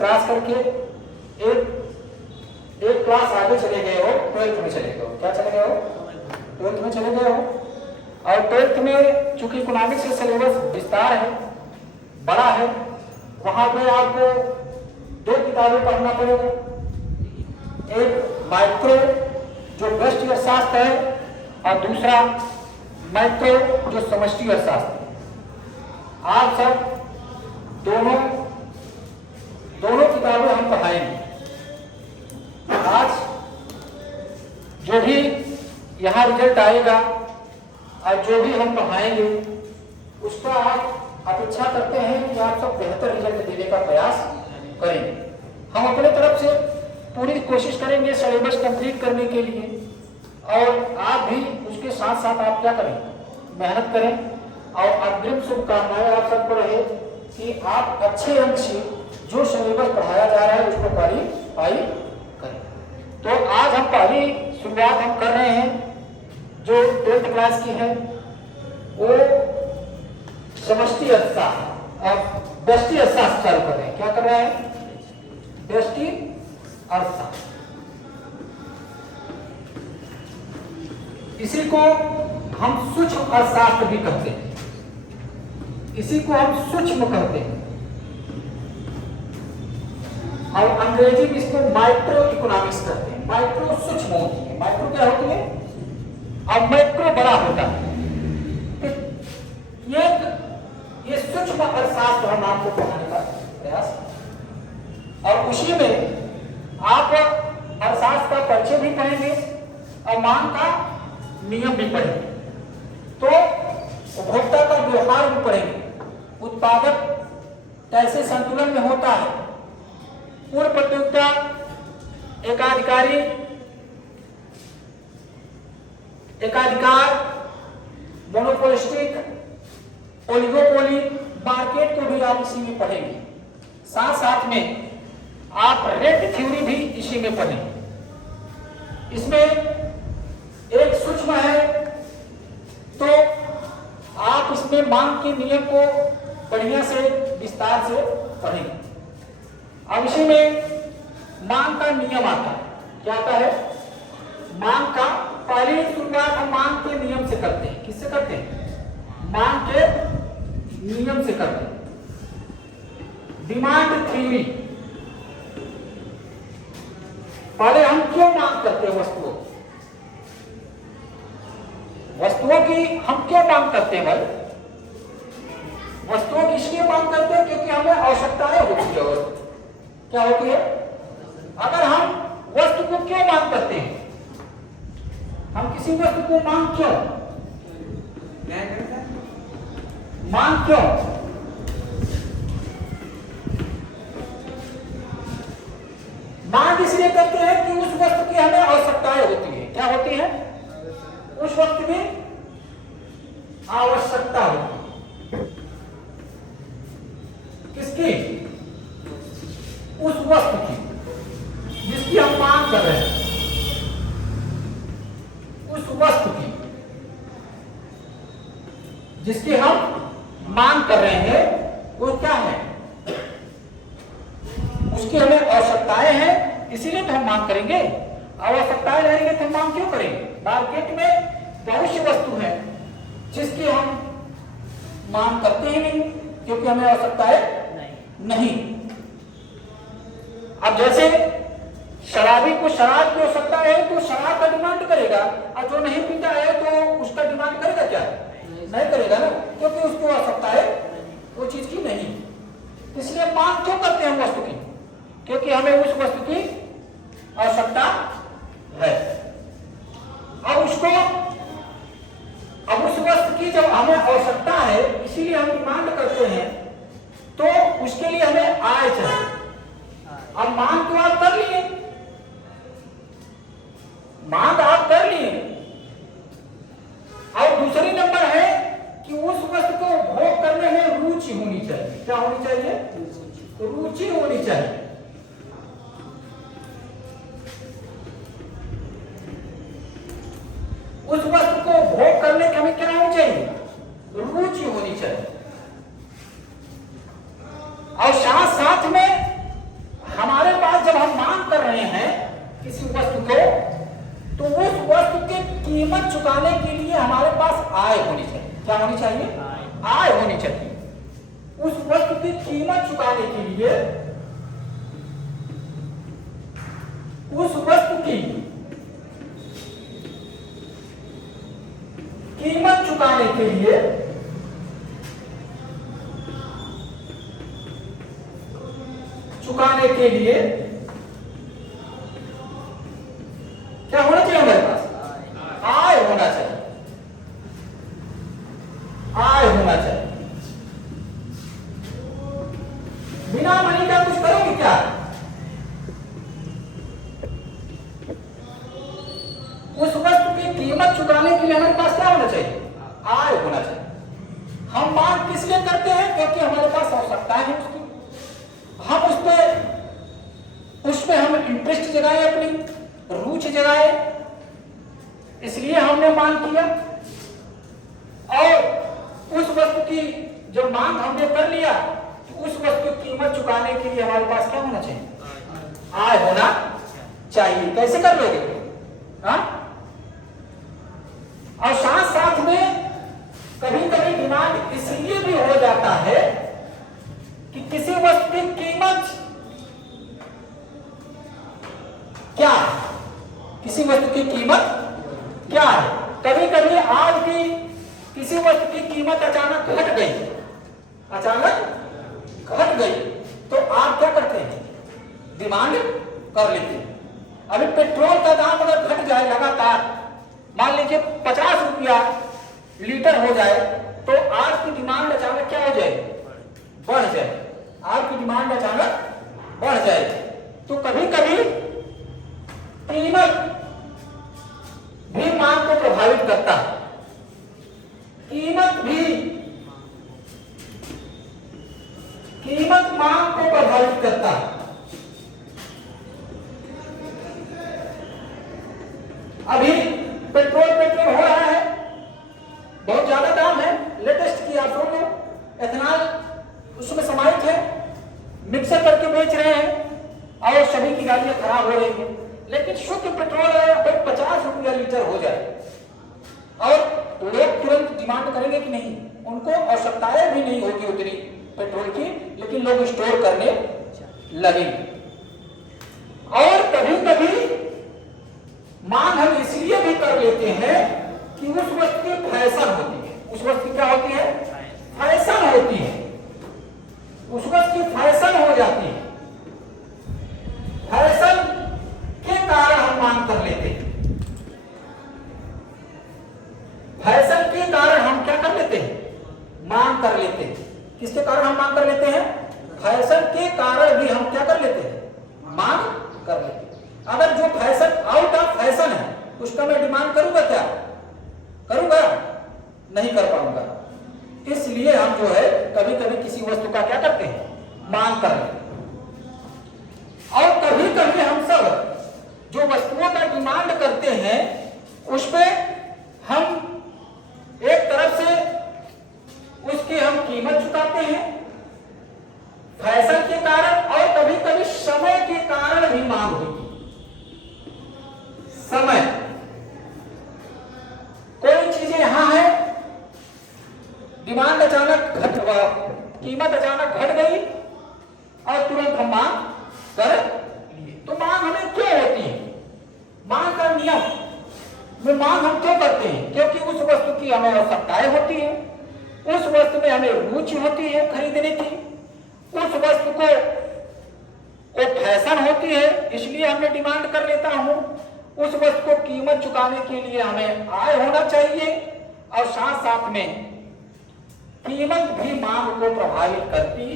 Cross करके एक एक क्लास आगे चले गए हो, 12th में चले गए हो। क्या चले गए हो? 12th में चले गए हो। और 12th में चूंकि इकोनॉमिक्स का सिलेबस विस्तार है, बड़ा है, वहां पे आपको 2 किताबें पढ़ना पड़ेगा। एक माइक्रो जो व्यष्टि अर्थशास्त्र है और दूसरा मैक्रो जो समष्टि अर्थशास्त्र है। आप सब दोनों किताबें हम पढ़ाएंगे। आज जो भी यहाँ रिजल्ट आएगा और जो भी हम पढ़ाएंगे उसका आप अपेक्षा करते हैं कि आप सब बेहतर रिजल्ट देने का प्रयास करेंगे। हम अपने तरफ से पूरी कोशिश करेंगे सिलेबस कंप्लीट करने के लिए, और आप भी उसके साथ साथ आप क्या करें, मेहनत करें। और अग्रिम शुभकामनाएं आप सबको रहे कि आप अच्छे अंक से जो सिलेबस पढ़ाया जा रहा है उसको क्वालिफाई करें। तो आज हम पहली शुरुआत हम कर रहे हैं जो 12th क्लास की है, वो समष्टि अर्थशास्त्र और व्यष्टि अर्थशास्त्र चालू कर रहे हैं। क्या कर रहे हैं? व्यष्टि अर्थशास्त्र। इसी को हम सूक्ष्म अर्थशास्त्र भी कहते हैं, इसी को हम सूक्ष्म कहते हैं, और अंग्रेजी में इसको माइक्रो इकोनॉमिक्स कहते हैं। माइक्रो सूक्ष्म होती है, माइक्रो क्या होती है और मैक्रो बड़ा होता है। ये सूक्ष्म अर्थशास्त्र हम आपको पढ़ाने का प्रयास, और उसी में आप अर्थशास्त्र का परिचय भी पढ़ेंगे और मांग का नियम भी पढ़ेंगे। तो उपभोक्ता का व्यवहार भी पढ़ेंगे, उत्पादक कैसे संतुलन में होता है, पूर्ण प्रतियोगिता, एकाधिकार, मोनोपोलिस्टिक, ओलिगोपोली, मार्केट को भी आप इसी में पढ़ेंगे। साथ साथ में आप रेट थ्योरी भी इसी में पढ़ेंगे। इसमें एक सूक्ष्म है तो आप इसमें मांग के नियम को बढ़िया से विस्तार से पढ़ेंगे। अब इसी में मांग का नियम आता है। क्या आता है? मांग का पहली शुरुआत हम मांग के नियम से करते हैं। किससे करते हैं? मांग के नियम से करते हैं। डिमांड थ्योरी, पहले हम क्यों मांग करते हैं वस्तुओं की हम क्यों मांग करते हैं? भाई वस्तुओं की इसलिए मांग करते हैं क्योंकि हमें आवश्यकताएं होती है। क्या होती है? अगर हम वस्तु को क्यों मांग करते हैं, हम किसी वस्तु को मांग क्यों मांग इसलिए करते हैं कि उस वस्तु की हमें आवश्यकताएं होती है। क्या होती है? उस वस्तु की आवश्यकता होती है। किसकी? उस वस्तु की जिसकी हम मांग कर रहे हैं, उस वस्तु की जिसकी हम मांग कर रहे हैं, वो क्या है? उसकी हमें आवश्यकताएं हैं, इसीलिए तो हम मांग करेंगे। आवश्यकताएं रहेंगे तो हम मांग क्यों करेंगे? मार्केट में बहुत सी वस्तु है जिसकी हम मांग करते ही नहीं क्योंकि हमें आवश्यकताएं नहीं। अब जैसे शराबी को शराब की आवश्यकता है तो शराब का डिमांड करेगा, और जो नहीं पीता है तो उसका डिमांड करेगा क्या? नहीं करेगा ना, क्योंकि उसको आवश्यकता है वो चीज की नहीं। इसलिए मांग क्यों करते हैं हम वस्तु की? क्योंकि हमें उस वस्तु की आवश्यकता है। अब उस वस्तु की जब हमें आवश्यकता है, इसीलिए हम डिमांड करते हैं, तो उसके लिए हमें आय चाहिए। अब मांग तो आप कर लिए, और दूसरी नंबर है कि उस वस्तु को भोग करने में रुचि होनी चाहिए। क्या होनी चाहिए? रुचि होनी चाहिए। उस वस्तु को भोग करने की हमें क्या होनी चाहिए? रुचि होनी चाहिए। और साथ साथ में के लिए, उस वस्तु की कीमत चुकाने के लिए क्या होना चाहिए हमारे पास? आय होना चाहिए, आय होना चाहिए। बिना मनी का कुछ करोगे क्या? उस वस्तु की कीमत चुकाने के लिए हमारे पास क्या होना चाहिए? आय होना चाहिए। हम मांग किस लिए करते हैं? क्योंकि हमारे पास आवश्यकता है उसकी, हम उसमें हम इंटरेस्ट जगाए, अपनी रुचि जगाए, इसलिए हमने मांग किया। और उस वस्तु की जब मांग हमने कर लिया तो उस वस्तु की कीमत चुकाने के लिए हमारे पास क्या होना चाहिए? आय होना चाहिए। कैसे कर लोगे? हाँ? और साथ साथ में कभी कभी डिमांड इसलिए भी हो जाता है कि किसी वस्तु की कीमत क्या है, किसी वस्तु की कीमत क्या है। कभी कभी आज की किसी वस्तु की कीमत अचानक घट गई, अचानक घट गई, तो आप क्या करते हैं? डिमांड कर लेते हैं। अभी पेट्रोल का दाम अगर घट जाए लगातार, मान लीजिए 50 रुपया लीटर हो जाए, तो आज की डिमांड अचानक क्या हो जाए? बढ़ जाए। आज की डिमांड अचानक बढ़ जाए। तो कभी कभी कीमत भी मांग को प्रभावित करता है। कीमत मांग को प्रभावित करता है। अभी पेट्रोल हो रहा है, बहुत ज्यादा दाम है, लेटेस्ट की आप सुन लो, एथेनॉल उसमें समाहित है, मिक्सर करके बेच रहे हैं और सभी की गाड़ियां खराब हो रही है। लेकिन शुद्ध पेट्रोल 50 रुपया लीटर हो जाए और लोग तुरंत डिमांड करेंगे कि नहीं? उनको आवश्यकताएं भी नहीं होगी उतनी पेट्रोल की, लेकिन लोग स्टोर करने लगेंगे। और कभी कभी मांग हम इसलिए भी कर लेते हैं कि उस वस्तु की फैशन होती है। उस वस्तु की क्या होती है? फैशन होती है। उस वस्तु की फैशन हो जाती है। फैशन के कारण हम मांग कर लेते हैं। फैशन के कारण हम क्या कर लेते हैं? मांग कर लेते हैं। किसके कारण हम मांग कर लेते हैं? फैशन के कारण भी हम क्या कर लेते हैं? मांग कर लेते हैं। अगर जो फैशन आउट ऑफ फैशन है उसका मैं डिमांड करूंगा क्या? करूंगा? नहीं कर पाऊंगा। इसलिए हम जो है कभी कभी किसी वस्तु का क्या करते हैं? मांग कर लेते हैं। और कभी कभी हम सब जो वस्तुओं का डिमांड करते हैं उस पे हम एक तरफ से उसकी हम कीमत चुकाते हैं फैशन के कारण, और कभी कभी समय के कारण भी मांग होती है। समय, कोई चीजें यहां है, डिमांड अचानक कीमत अचानक घट गई और तुरंत हम मांग कर लिए। तो मांग हमें क्यों होती है? मांग का नियम में मांग हम क्यों करते हैं? क्योंकि उस वस्तु की हमें आवश्यकताएं होती है, उस वस्तु में हमें रुचि होती है खरीदने की, उस वस्तु को फैशन होती है, इसलिए हमने डिमांड कर लेता हूं। उस वस्तु को कीमत चुकाने के लिए हमें आय होना चाहिए, और साथ साथ में कीमत भी मांग को प्रभावित करती,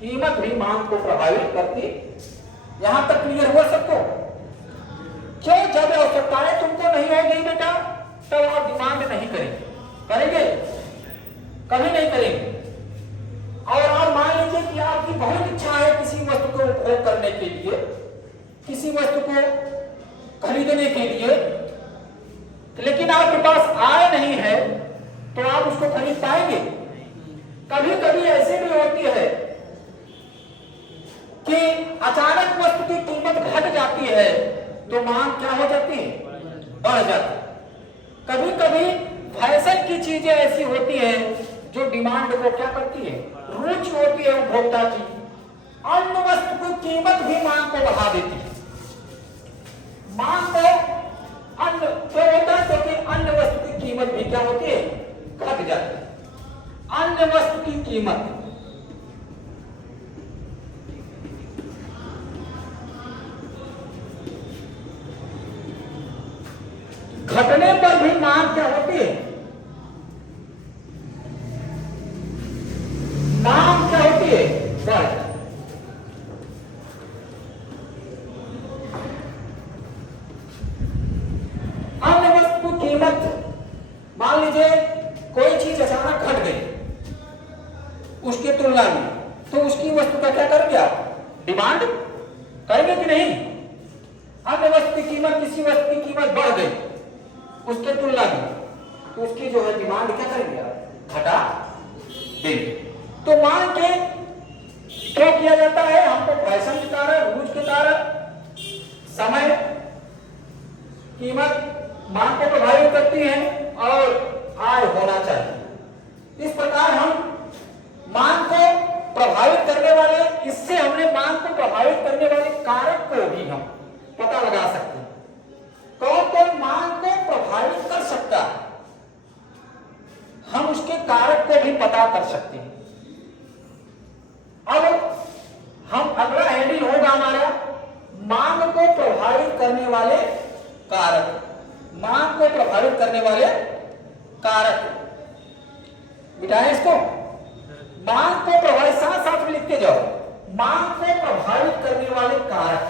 कीमत भी मांग को प्रभावित करती। यहां तक क्लियर हुआ सबको? क्यों? जब आवश्यकताएं तुमको नहीं होगी बेटा, तब आप डिमांड नहीं करेंगे। करेंगे? कभी नहीं करेंगे। और आप मान लीजिए कि आपकी बहुत इच्छा है किसी वस्तु को उपभोग करने के लिए, किसी वस्तु को खरीदने के लिए, लेकिन आपके पास आय नहीं है, तो आप उसको खरीद पाएंगे? कभी कभी ऐसे भी होती है कि अचानक वस्तु की कीमत घट जाती है तो मांग क्या हो जाती है? बढ़ जाती है। कभी कभी फैशन की चीजें ऐसी होती है जो डिमांड को क्या करती है? रुचि होती है उपभोक्ता की, अन्य वस्तु की कीमत भी मांग को बढ़ा देती है। मांग को अन्य क्यों होता है? क्योंकि अन्य वस्तु की कीमत भी क्या होती है? घट जाती है। अन्य वस्तु की कीमत घटने पर भी मांग क्या होती है? मांग क्या होती है? बढ़ जाती है। अन्य वस्तु की कीमत, मान लीजिए कोई चीज अचानक घट गई उसकी तुलना में, तो उसकी वस्तु का क्या करेंगे आप? डिमांड करेंगे कि नहीं? अन्य वस्तु की कीमत, किसी वस्तु की कीमत बढ़ गई उसके तुलना में, तो उसकी जो है डिमांड क्या करेंगे आप? घटा देंगे। तो मांग के क्या किया जाता है? हमको फैशन के कारण, रूज के कारण, समय, कीमत मांग को प्रभावित करती है और आय होना चाहिए। इस प्रकार हम मांग को प्रभावित करने वाले, इससे हमने मांग को प्रभावित करने वाले कारक को भी हम पता लगा सकते हैं। कौन कौन मांग को प्रभावित कर सकता है, हम उसके कारक को भी पता कर सकते हैं। अब हम अगला हेडिंग होगा हमारा मांग को प्रभावित करने वाले कारक। मांग को प्रभावित करने वाले कारक, मिटाएं इसको। मांग को प्रभावित, साथ साथ में लिखते जाओ, मांग को प्रभावित करने वाले कारक।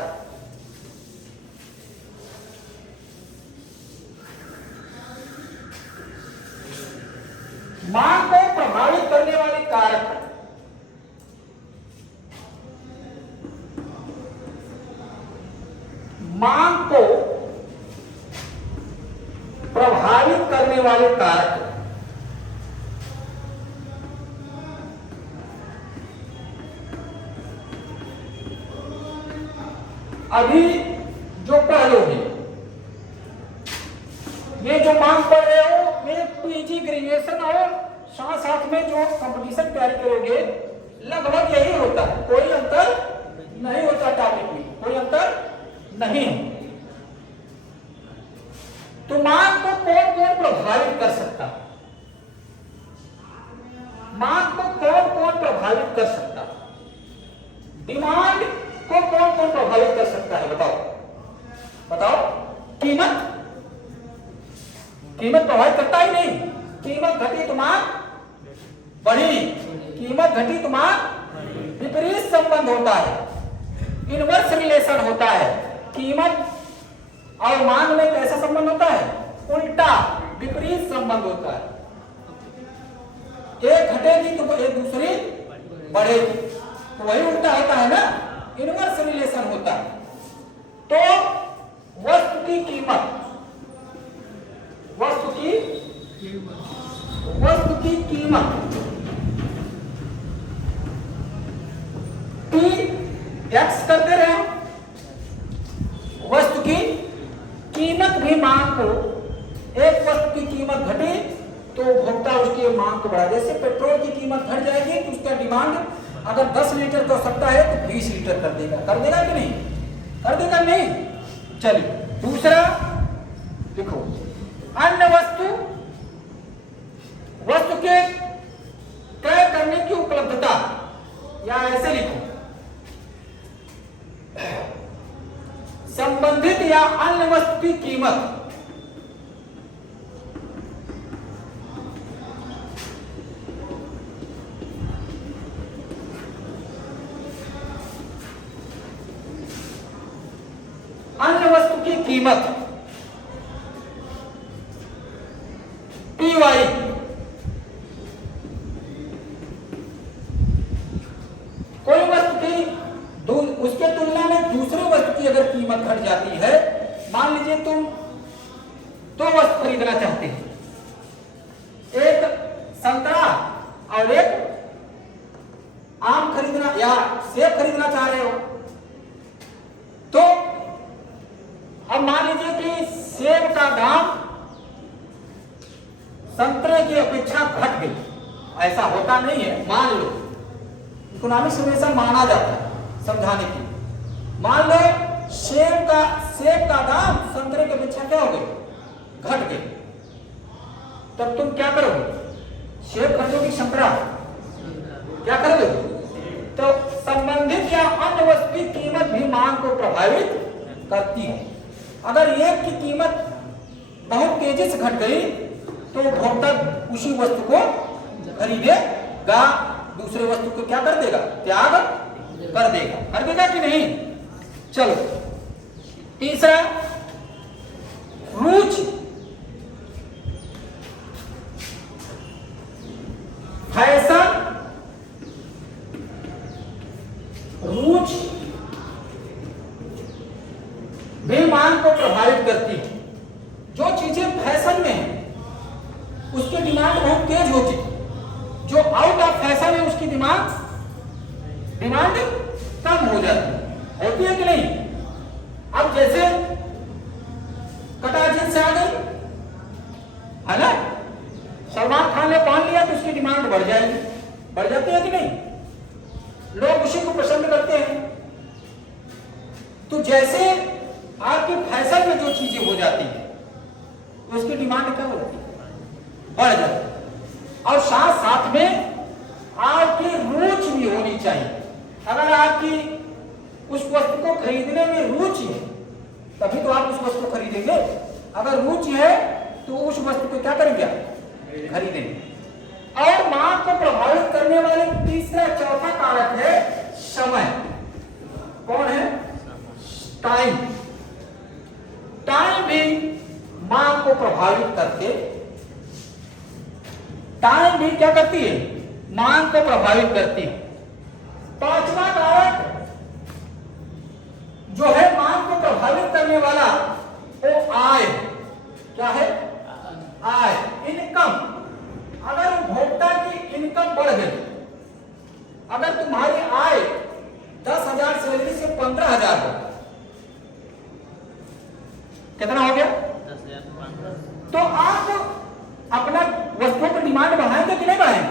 मांग को प्रभावित करने वाले कारक। मांग को प्रभावित करने वाले कारक। अभी जो पढ़ लोगे, ये जो मांग पढ़ रहे हो, ये पीजी ग्रेजुएशन और साथ साथ में जो कंपटीशन तैयारी करोगे, लगभग यही होता है। कोई अंतर नहीं होता, टॉपिक में कोई अंतर नहीं। तो मांग को कौन कौन प्रभावित कर सकता है? मांग को कौन कौन प्रभावित कर सकता है? डिमांड को कौन कौन प्रभावित कर सकता है? बताओ बताओ। कीमत, कीमत प्रभावित करता ही नहीं। कीमत घटी तो मांग बढ़ी, कीमत घटी तो मांग, विपरीत संबंध होता है, इनवर्स रिलेशन होता है। कीमत और मांग में कैसा संबंध होता है? उल्टा, विपरीत संबंध होता है। एक घटेगी तो एक दूसरी बढ़ेगी, तो वही उल्टा होता है ना, इनवर्स रिलेशन होता है। तो वस्तु की कीमत, वस्तु की कीमत P एक्स करते रहे, वस्तु की कीमत भी मांग को, एक वस्तु की कीमत घटी तो उपभोक्ता उसकी मांग को बढ़ा। जैसे पेट्रोल की कीमत घट जाएगी तो उसका डिमांड अगर 10 लीटर का सकता है तो 20 लीटर कर देगा कि नहीं? कर देगा नहीं? चलिए दूसरा देखो, अन्य वस्तु के क्रय करने की उपलब्धता, या ऐसे लिखो, संबंधित या अन्य वस्तु की कीमत अन्य वस्तु की कीमत PY कोई वस्तु की उसके तुलना में दूसरे वस्तु की अगर कीमत घट जाती है, मान लीजिए तुम 2 वस्तु खरीदना चाहते हो, एक संतरा और एक आम खरीदना या सेब खरीदना चाह रहे हो, तो अब मान लीजिए कि सेब का दाम संतरे की अपेक्षा घट गई। ऐसा होता नहीं है, मान लो, इकोनॉमिक सिचुएशन माना जाता है। समझाने की। मान लो सेब का दाम संतरे के अपेक्षा क्या हो गए, घट गए, तब तुम क्या करोगे, सेब खरीदोगे संतरा, क्या करोगे? तो संबंधित या अन्य वस्तु की कीमत भी मांग को प्रभावित करती है। अगर एक की कीमत बहुत तेजी से घट गई तो उपभोक्ता उसी वस्तु को खरीदेगा, दूसरे वस्तु को क्या कर देगा, त्याग कर देगा कि नहीं? चलो तीसरा, रुचि। फैशन, रुचि भी मांग को प्रभावित करती है। जो चीजें फैशन में है उसकी डिमांड बहुत तेज होती है, जो आउट ऑफ फैशन है उसकी डिमांड कम हो जाती है, होती है कि नहीं? अब जैसे कटा जींस आ गई है ना, सलमान खान ने पहन लिया तो उसकी डिमांड बढ़ जाएगी, बढ़ जाती है कि नहीं? लोग उसी को पसंद करते हैं। तो जैसे आपके फैशन में जो चीजें हो जाती है उसकी डिमांड क्या हो जाती है, बढ़ जाती है। और साथ साथ में आपकी रुचि भी होनी चाहिए। अगर आपकी उस वस्तु को खरीदने में रुचि है तभी तो आप उस वस्तु को खरीदेंगे। अगर रुचि है तो उस वस्तु को क्या करेंगे, खरीदेंगे। और मांग को प्रभावित करने वाले तीसरा चौथा कारक है समय। कौन है? टाइम। टाइम भी मांग को प्रभावित करके, टाइम भी क्या करती है, मांग को प्रभावित करती है। पांचवा कारक जो है मांग को प्रभावित करने वाला वो आय। क्या है? आय, इनकम। अगर उपभोक्ता की इनकम बढ़ गई, अगर तुम्हारी आय 10,000 सैलरी से 15,000 हो, कितना हो गया? 10,000 तो आप अपना वस्तुओं की डिमांड बढ़ाएंगे कि नहीं बढ़ाएंगे?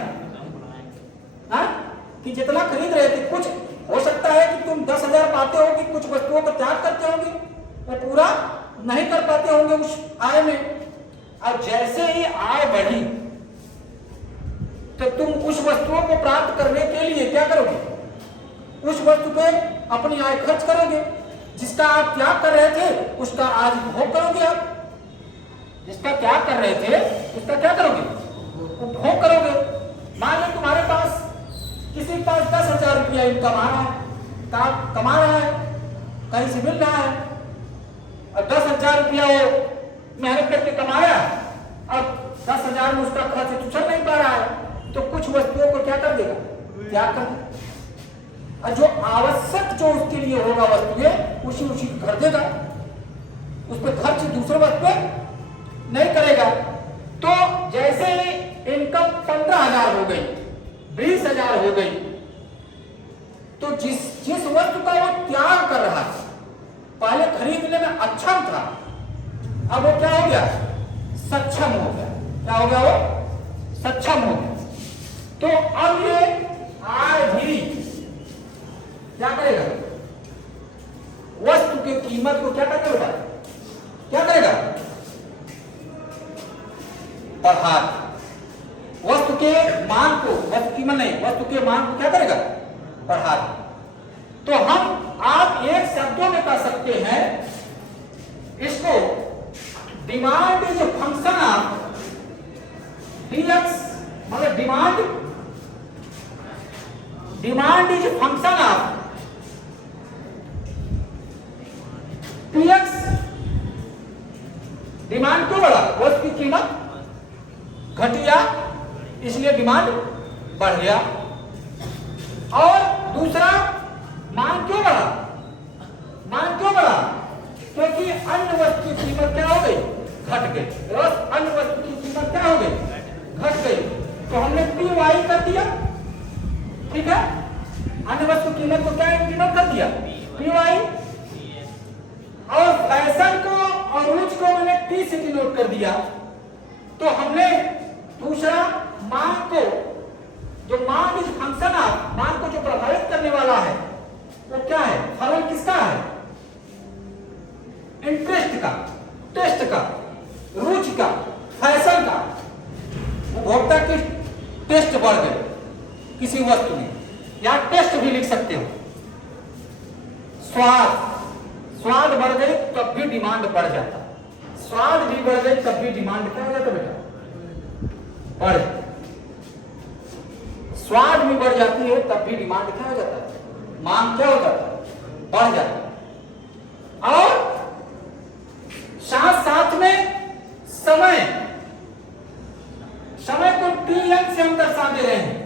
हाँ, कि जितना खरीद रहे थे, कुछ हो सकता है कि तुम 10,000 पाते हो कि कुछ वस्तुओं को त्याग करते होंगे, वो पूरा नहीं कर पाते होंगे उस आय में। अब जैसे ही आय बढ़ी तो तुम उस वस्तुओं को प्राप्त करने के लिए क्या करोगे, उस वस्तु पे अपनी आय खर्च करोगे। जिसका आप त्याग कर रहे थे उसका आज उपभोग करोगे। आप जिसका त्याग कर रहे थे उसका क्या करोगे, उपभोग करोगे। मान लो तुम्हारे पास किसी के पास 10,000 रुपया इनकम आ रहा है, कमा रहा है, कहीं से मिल रहा है, और 10,000 रुपया वो मेहनत करके कमाया, अब 10,000 में उसका खर्च तो चल नहीं पा रहा है, तो कुछ वस्तुओं को क्या कर देगा, त्याग कर देगा। और जो आवश्यक जो उसके लिए होगा वस्तुएं उसी खरीदेगा देगा, उस पर खर्च दूसरे वस्तु पे नहीं करेगा। तो जैसे इनकम 15,000 हो गई, 20,000 हो गई, तो जिस वस्तु का वो त्याग कर रहा था, पहले खरीदने में अक्षम था, अब वो क्या हो गया, सक्षम हो गया। क्या हो गया, वो सक्षम हो गया। तो अब ये आय भी क्या करेगा, वस्तु की कीमत को क्या करेगा, क्या करेगा, बढ़ा। वस्तु के मांग को, वस्तु कीमत नहीं, वस्तु के मांग को क्या करेगा, बढ़ा। तो हम आप एक शब्दों में कह सकते हैं इसको, demand is function of DX, मतलब demand is function of PX. Demand क्यों बढ़ा, वस्तु की कीमत घटिया इसलिए डिमांड बढ़ गया। और दूसरा, मांग क्यों बढ़ा, मांग क्यों बढ़ा, क्योंकि अन्य वस्तु की कीमत क्या हो गई, घट गई। अन्य वस्तु की कीमत क्या हो गई, घट गई। तो हमने पी वाई कर दिया, ठीक है, अन्य वस्तु कीमत को क्या इंक्रीमेंट कर दिया, पी वाई। और फैशन को और रुचि को मैंने टी से डिनोट कर दिया। तो हमने दूसरा मांग को, जो मांग इस फंक्शन ऑफ, मांग को जो प्रभावित करने वाला है वो क्या है? फलन किसका है? इंटरेस्ट का, टेस्ट का, रुचि का, फैशन का। उपभोक्ता की टेस्ट बढ़ गई किसी वस्तु में, या टेस्ट भी लिख सकते हो। स्वाद बढ़ गई तब भी डिमांड बढ़ जाता। स्वाद भी बढ़ गई तब भी डिमांड क्या हो जाता बेटा? बढ़। स्वाद भी बढ़ जाती है तब भी डिमांड क्या हो जाता है? मांग क्या हो जाता है? बढ़ जाता है। और साथ साथ में समय को टीएम से हम दर्शा दे रहे हैं।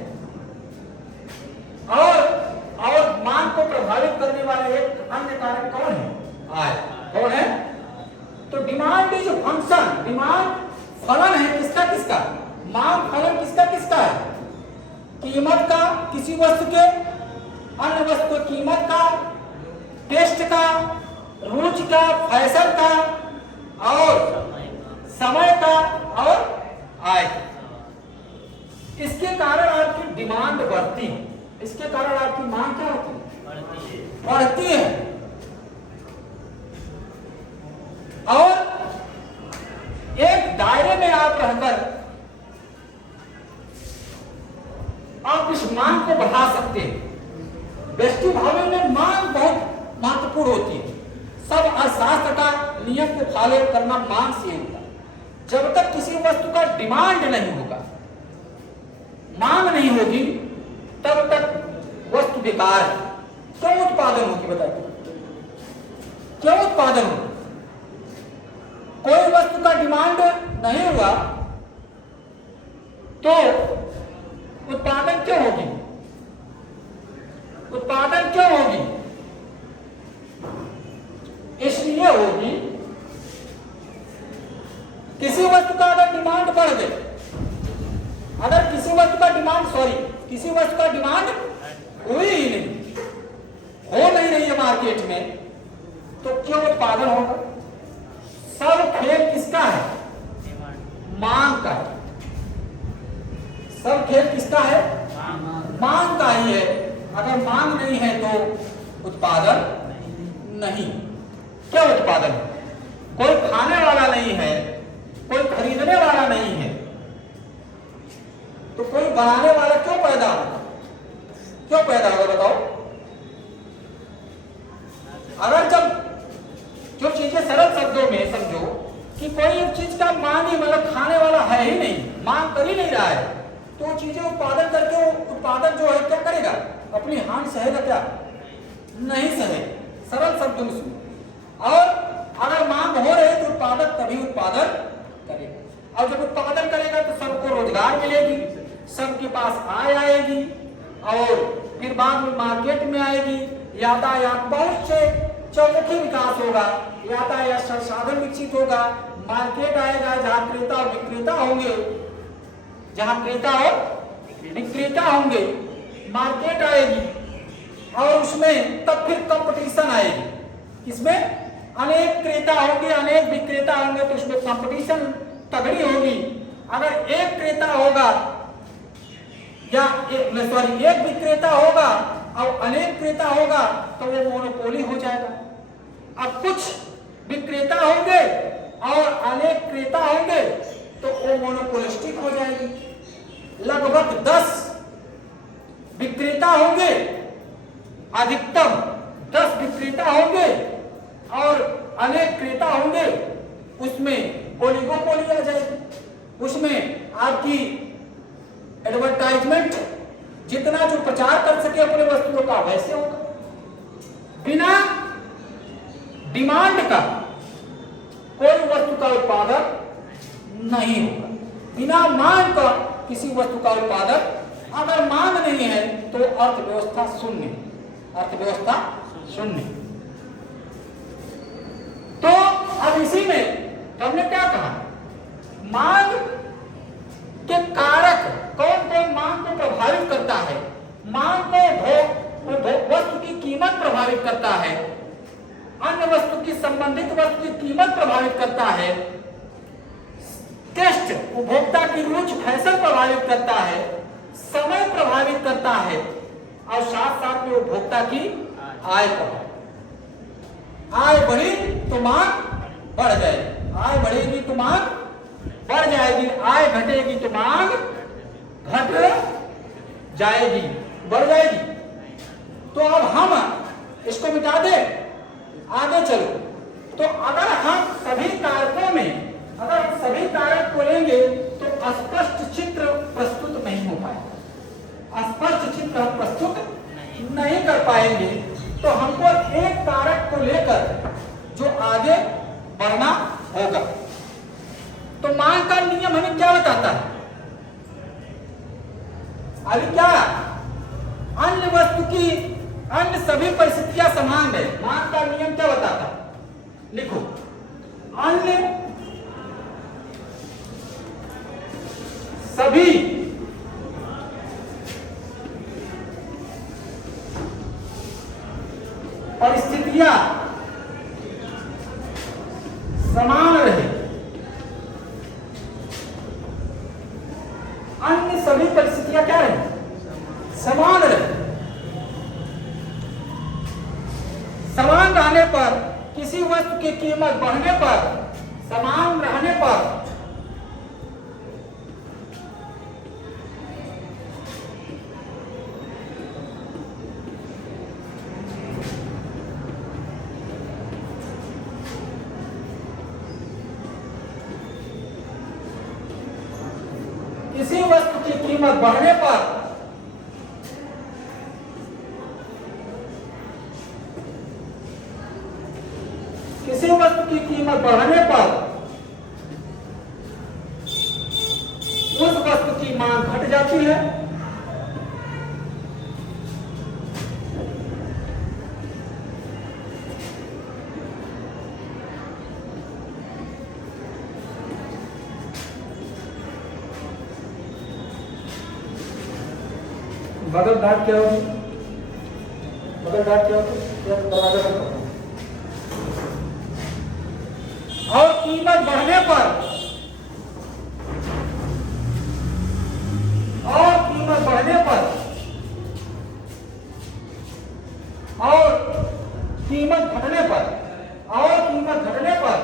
और मांग को प्रभावित करने वाले एक अन्य कारक कौन है? आय। कौन है? तो डिमांड इज फंक्शन, डिमांड फलन है किसका किसका? मांग फलन किसका किसका है? कीमत का, किसी वस्तु के अन्य वस्तु की कीमत का, टेस्ट का, रुचि का, फैशन का, और समय का, और आय। इसके कारण आपकी डिमांड बढ़ती है, इसके कारण आपकी मांग क्या होती है? बढ़ती है। और एक दायरे में आप रहकर आप इस मांग को बढ़ा सकते हैं। व्यष्टि भाव में मांग बहुत महत्वपूर्ण होती है। सब अर्थशास्त्र का नियम को फॉलो करना मांग से होता है। जब तक किसी वस्तु का डिमांड नहीं होगा, मांग नहीं होगी, तब तक वस्तु बेकार है। क्यों उत्पादन होगी बताइए? क्यों उत्पादन होगी? कोई वस्तु का डिमांड नहीं हुआ तो उत्पादन क्यों होगी? उत्पादन क्यों होगी? इसलिए होगी किसी वस्तु का अगर डिमांड बढ़ गई, अगर किसी वस्तु का डिमांड किसी वस्तु का डिमांड हुई ही नहीं, हो नहीं रही है मार्केट में, तो क्यों उत्पादन होगा? सब खेल किसका है? मांग का है। सब खेल किसका है? मांग का ही है। अगर मांग नहीं है तो उत्पादन नहीं। क्यों उत्पादन? कोई खाने वाला नहीं है, कोई खरीदने वाला नहीं है, तो कोई बनाने वाला क्यों पैदा होगा? क्यों पैदा होगा बताओ? अगर जब जो चीजें सरल शब्दों में समझो कि कोई चीज का मांग ही मतलब खाने वाला है ही नहीं, मांग कर ही नहीं रहा है, तो चीजें उत्पादन करके उत्पादन जो है क्या करेगा? अपनी हानि सहेगा क्या? नहीं सहे। सरल शब्दों में सुनो। और अगर मांग हो रही तो उत्पादक तभी उत्पादन करेगा, और जब उत्पादन करेगा तो सबको रोजगार मिलेगी, सबके पास आय आएगी, और फिर बाद में मार्केट में आएगी, यातायात बहुत से चौमुखी विकास होगा, यातायात संसाधन विकसित होगा, मार्केट आएगा जहां क्रेता और विक्रेता होंगे, जहां क्रेता और विक्रेता होंगे, मार्केट आएगी, और उसमें तब फिर कंपटीशन आएगी। इसमें अनेक क्रेता होंगे, अनेक विक्रेता होंगे, तो उसमें कंपटीशन तगड़ी होगी। अगर एक क्रेता होगा या एक विक्रेता होगा और अनेक क्रेता होगा तो वो मोनोपोली हो जाएगा। अब कुछ विक्रेता होंगे और अनेक क्रेता होंगे तो वो मोनोपोलिस्टिक हो जाएगी। लगभग 10 विक्रेता होंगे, अधिकतम 10 विक्रेता होंगे और अनेक क्रेता होंगे, उसमें ओलिगोपोली आ जाएगी। उसमें आपकी एडवर्टाइजमेंट जितना जो प्रचार कर सके अपने वस्तुओं का वैसे होगा। बिना डिमांड का कोई वस्तु का उत्पादन नहीं होगा। बिना मांग का किसी वस्तु का उत्पादन, अगर मांग नहीं है तो अर्थव्यवस्था शून्य, अर्थव्यवस्था शून्य। तो अब इसी में हमने क्या कहा? मांग के कारक कौन कौन मांग को प्रभावित करता है? मांग को वस्तु की कीमत प्रभावित करता है, अन्य वस्तु की संबंधित वस्तु की कीमत प्रभावित करता है, टेस्ट उपभोक्ता की रुचि फैशन प्रभावित करता है, समय प्रभावित करता है, और साथ साथ में उपभोक्ता की आय बढ़े, आय बढ़ी तो मांग बढ़ जाएगी, आय बढ़ेगी तो मांग बढ़ जाएगी, आय घटेगी तो मांग घट जाएगी, बढ़ जाएगी। तो अब हम इसको मिटा दे, आगे चलो। तो अगर हम सभी कारकों में, अगर हम सभी कारक को लेंगे तो स्पष्ट चित्र प्रस्तुत नहीं हो पाएगा, स्पष्ट चित्र हम प्रस्तुत नहीं कर पाएंगे। तो हमको एक कारक को लेकर जो आगे बढ़ना होगा। तो मांग का नियम हमें क्या बताता है? अभी क्या, अन्य वस्तु की अन्य सभी परिस्थितियां समान है। मांग का नियम क्या बताता है? लिखो, अन्य सभी परिस्थितियां समान रहे, अन्य सभी परिस्थितियां क्या रहे? समान रहे। समान रहने पर, किसी वस्तु की कीमत बढ़ने पर, समान रहने पर किसी वस्तु की कीमत बढ़ने पर किसी वस्तु की कीमत बढ़ने पर उस वस्तु की मांग घट जाती है। बगल डाट क्या होगी? बगल डाट क्या होगी? दरवाजा बंद करो। और कीमत बढ़ने पर, और कीमत बढ़ने पर, और कीमत घटने पर, और कीमत घटने पर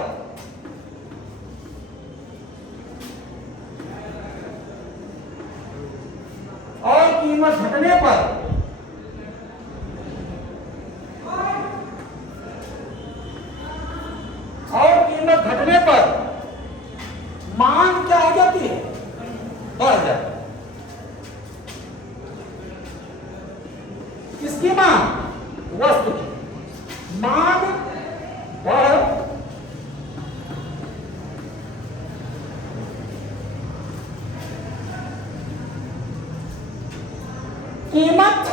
और कीमत घटने पर और कीमत घटने पर मांग क्या हो जाती है? बढ़ जाती है। किसकी मांग? वस्तु की मांग बढ़ कीमत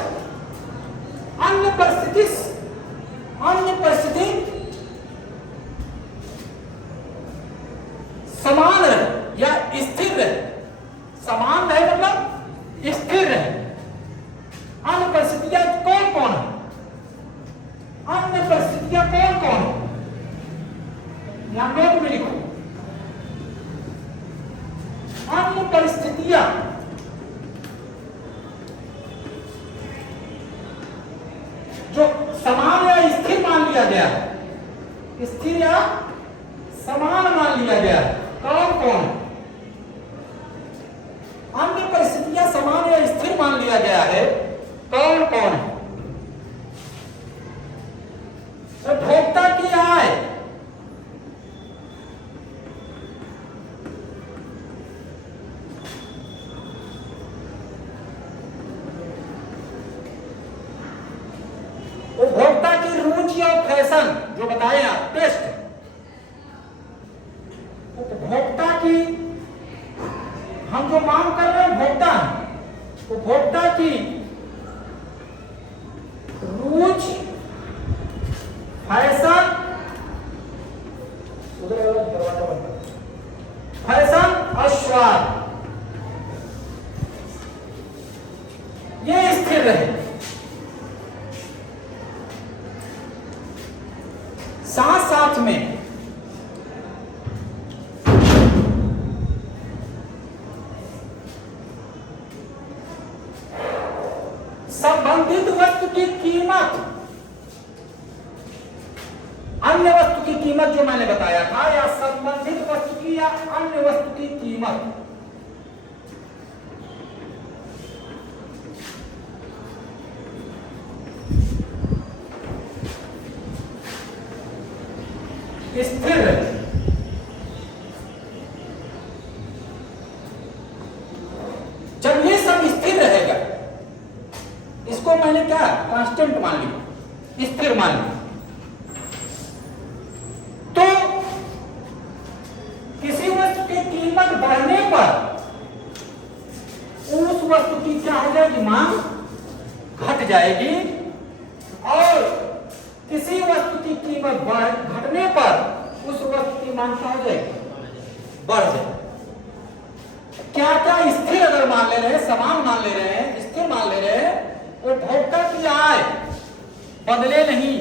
अन्य परिस्थिति समान रहे या स्थिर रहे। समान रहे मतलब स्थिर रहे। अन्य परिस्थितियां कौन कौन है? अन्य परिस्थितियां कौन कौन है? यहां नोट में लिखो, अन्य परिस्थितियां जो समान या स्थिर मान लिया गया है, स्थिर या समान मान लिया गया है, कौन कौन? अन्य परिस्थितियां समान या स्थिर मान लिया गया है, कौन कौन है? उपभोक्ता की आय, उपभोक्ता की रुचि और फैशन जो बताए आप, टेस्ट, उपभोक्ता की, हम जो मांग कर रहे हैं उपभोक्ता है, उपभोक्ता की रुचि, फैशन, फैशन और स्वाद, ये स्थिर रहे। साथ साथ में संबंधित वस्तु की कीमत कीमत जो मैंने बताया था, या संबंधित वस्तु की या अन्य वस्तु की कीमत, स्थिर है। जब ये सब स्थिर रहेगा, इसको मैंने क्या कांस्टेंट मान लिया, स्थिर मान लिया, तो किसी वस्तु की कीमत बढ़ने पर उस वस्तु की क्या हो जाएगी, मांग घट जाएगी, और किसी वस्तु की कीमत घटने पर उस वस्तु की मांग क्या हो जाएगी, बढ़ जाएगी। क्या क्या स्थिर अगर मान ले रहे हैं, समान मान ले रहे हैं, स्थिर मान ले रहे हैं, उपभोक्ता की आय बदले नहीं।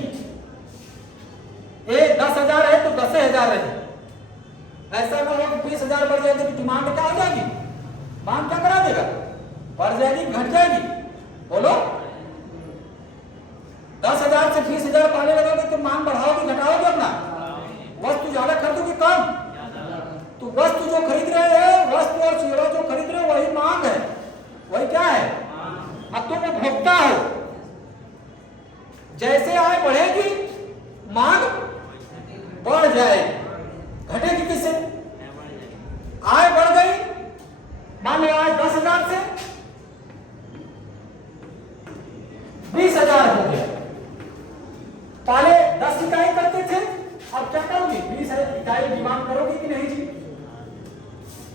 ये 10,000 है तो 10,000 रहे, ऐसा ना हो 20,000 बढ़ जाएगी तो डिमांड क्या हो जाएगी, मांग क्या करा देगा, बढ़ जाएगी घट जाएगी, बोलो। 10,000 से 20,000 पाने लगोगे तो मांग बढ़ाओगे घटाओगे, अपना वस्तु ज्यादा खरीदोगे कम, तो वस्तु जो खरीद रहे हैं, वस्तु और सेवा जो खरीद रहे हो वही मांग है, वही क्या है, अब तुम उपभोक्ता हो। जैसे आय बढ़ेगी मांग बढ़ जाएगी, घटेगी किससे, आय बढ़ गई, मान लो आय 10,000 से 20,000 हो गया। पहले 10 इकाई करते थे, अब क्या करोगे, 20 इकाई डिमांड करोगे कि नहीं जी,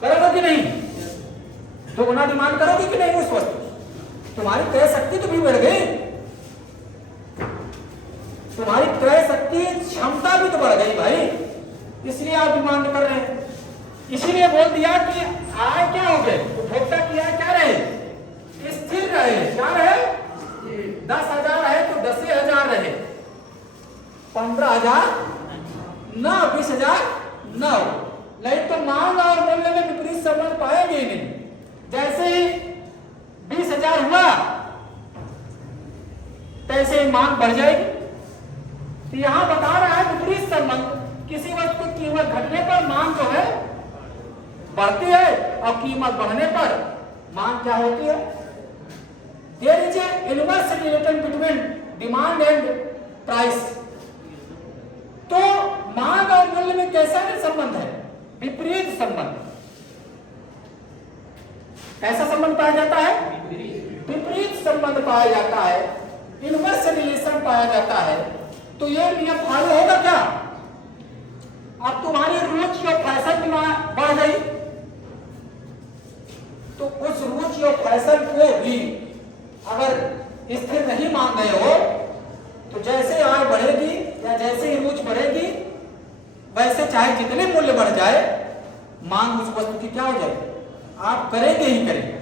करोगे कि नहीं, दोगुना डिमांड करोगे कि नहीं उस वस्तु, तुम्हारी क्रय शक्ति तो भी बढ़ गई, तुम्हारी क्रय शक्ति क्षमता भी तो बढ़ गई भाई, इसलिए आप डिमांड कर रहे हैं। इसीलिए बोल दिया कि आय क्या हो गए, उपभोक्ता की आय क्या रहे, स्थिर रहे, क्या रहे, 10,000 है तो 10,000 रहे, 15,000 न 20,000 न, नहीं तो मांग और मूल्य में विपरीत संबंध पाएंगे ही नहीं। जैसे ही 20,000 हुआ तैसे ही मांग बढ़ जाएगी। तो यहां बता रहा है विपरीत संबंध, किसी वस्तु की कीमत घटने पर मांग जो है बढ़ती है और कीमत बढ़ने पर मांग क्या होती है। There is an inverse relation between demand and price। तो मांग और मूल्य में कैसा संबंध है, विपरीत संबंध। कैसा संबंध पाया जाता है, विपरीत संबंध पाया जाता है, इनवर्स रिलेशन पाया जाता है। तो ये नियम फॉलो होगा क्या, अब तुम्हारी रुचि और फैशन बढ़ गई, तो उस रुचि और फैशन को भी अगर स्थिर नहीं मान रहे हो, तो जैसे आय बढ़ेगी या जैसे ही रुचि बढ़ेगी, वैसे चाहे जितने मूल्य बढ़ जाए, मांग उस वस्तु की क्या हो जाएगी, आप करेंगे ही करेंगे,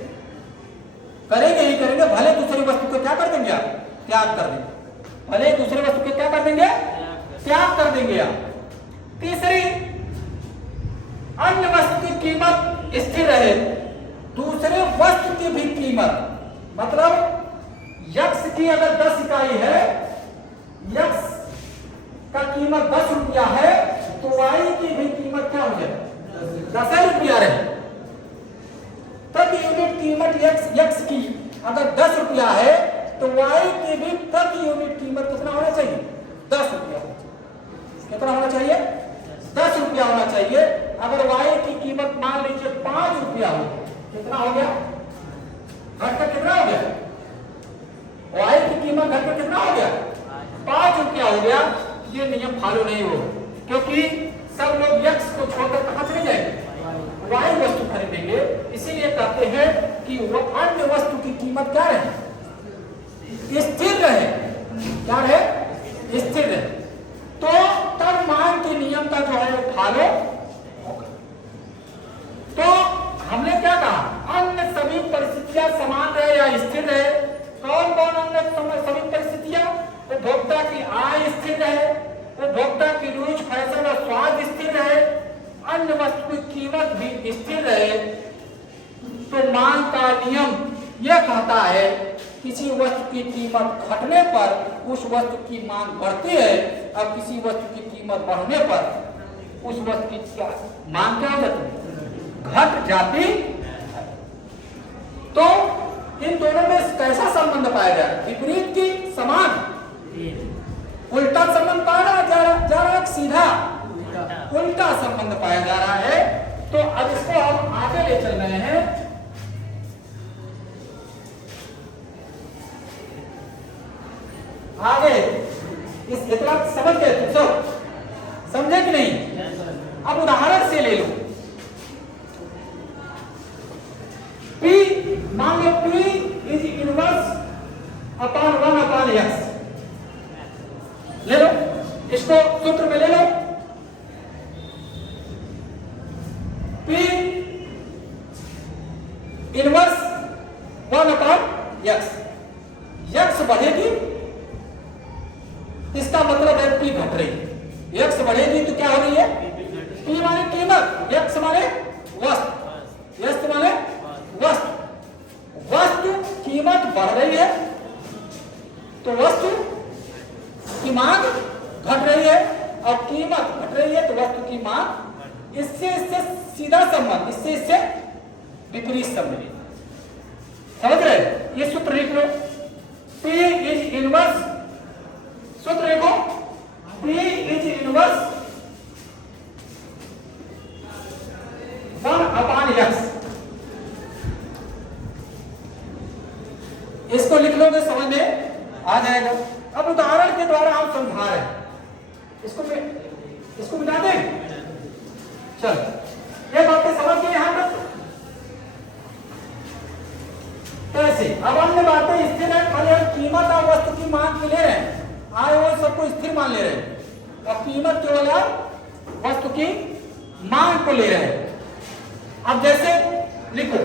करेंगे ही करेंगे, भले दूसरी वस्तु को क्या कर देंगे, आप त्याग कर देंगे, भले दूसरी वस्तु को क्या कर देंगे, त्याग कर देंगे आप। तीसरी, अन्य वस्तु की कीमत स्थिर रहे, दूसरे वस्तु की भी कीमत, मतलब यक्ष की अगर 10 इकाई है, यक्ष का कीमत 10 रुपया है, तो वाई की भी कीमत क्या हो जाए, 10 रुपया रहे। प्रति यूनिट कीमत यक्ष की अगर 10 रुपया है, तो वाई की भी प्रति यूनिट कीमत कितना होना चाहिए, 10 रुपया। कितना होना चाहिए, 10 रुपया होना चाहिए। अगर वाई की कीमत मान लीजिए 5 रुपया हो, कितना हो गया, घटकर कितना हो गया, वाई की कीमत घटकर कितना हो गया, 5 रुपया हो गया। ये नियम फॉलो नहीं हो, क्योंकि सब लोग यक्ष को छोड़कर कहां चले जाएंगे, वाई वस्तु खरीदेंगे। इसीलिए कहते हैं कि वो अन्य वस्तु की कीमत क्या रहे, स्थिर रहे, क्या रहे, स्थिर रहे। तो तब मांग के नियम का जो है फॉलो होगा। तो हमने क्या कहा, अन्य सभी परिस्थितियां समान रहे या स्थिर रहे। कौन कौन अन्य सभी परिस्थितियां, उपभोक्ता की आय स्थिर रहे, उपभोक्ता की रुचि फैशन और स्वाद स्थिर रहे, अन्य वस्तु की कीमत भी स्थिर रहे। तो मांग का नियम यह कहता है किसी वस्तु की कीमत घटने पर उस वस्तु की मांग बढ़ती है और किसी वस्तु की कीमत बढ़ने पर उस वस्तु की क्या मांग क्या हो जाती है, घट जाती है। तो इन दोनों में कैसा संबंध पाया जाए, विपरीत की समान, उल्टा संबंध पाया जा रहा है, सीधा उल्टा संबंध पाया जा रहा है। तो अब इसको हम आगे ले चल रहे हैं। आगे इस इतना समझ गए तुम सब, समझे कि नहीं? अब उदाहरण से ले लो, P, मान लो P is inverse upon 1 upon x, ले लो इसको सूत्र में ले लो। P inverse 1 upon x, x बढ़ेगी इसका मतलब है P घट रही है, x बढ़ेगी तो क्या हो रही है, P माने कीमत, x माने वस्तु, x माने वस्तु, वस्तु कीमत बढ़ रही है तो वस्तु की मांग घट रही है और कीमत घट रही है तो वस्तु की मांग, इससे सीधा संबंध, इससे विपरीत संबंध, समझ रहे? ये सूत्र लिख लो, P इज इनवर्स, सूत्र लिखो, P is inverse 1 upon x, इसको लिख लोगे समझ में आ जाएगा। अब उदाहरण के द्वारा हम समझा रहे हैं, इसको मिटा दें। चल ये बातें समझ गए यहां तक कैसे? अब अन्य बातें स्थिर है, खाली हम कीमत और वस्तु की मांग के ले रहे हैं, आए वो सबको स्थिर मान ले रहे हैं और कीमत केवल वस्तु की मांग को ले रहे हैं। अब जैसे लिखो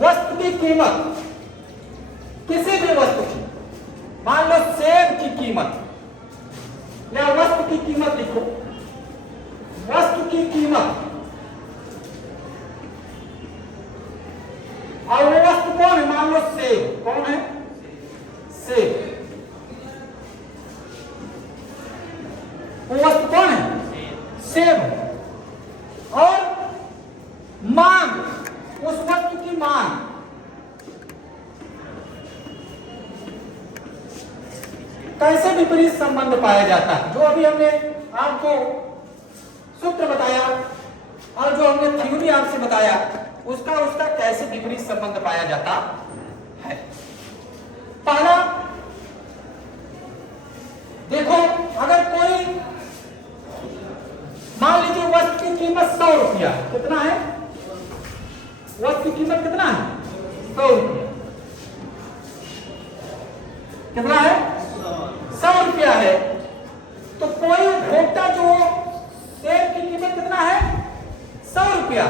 वस्तु की कीमत, किसी भी वस्तु की, मान लो सेब की कीमत या वस्तु की कीमत लिखो, वस्तु की कीमत, और वो वस्तु कौन है, मान लो सेब, कौन है, सेब, वो वस्तु कौन है, सेब, और मांग, उस वस्तु की मांग, कैसे विपरीत संबंध पाया जाता है? जो अभी हमने आपको सूत्र बताया और जो हमने थ्योरी आपसे बताया उसका कैसे विपरीत संबंध पाया जाता है। पहला देखो, अगर कोई मान लीजिए वस्तु की कीमत 100 रुपया, कितना है वस्तु की कीमत, कितना है 100 रुपया, कितना है 100 रुपया है। तो कोई उपभोक्ता जो सेब की कीमत कितना है 100 रुपया,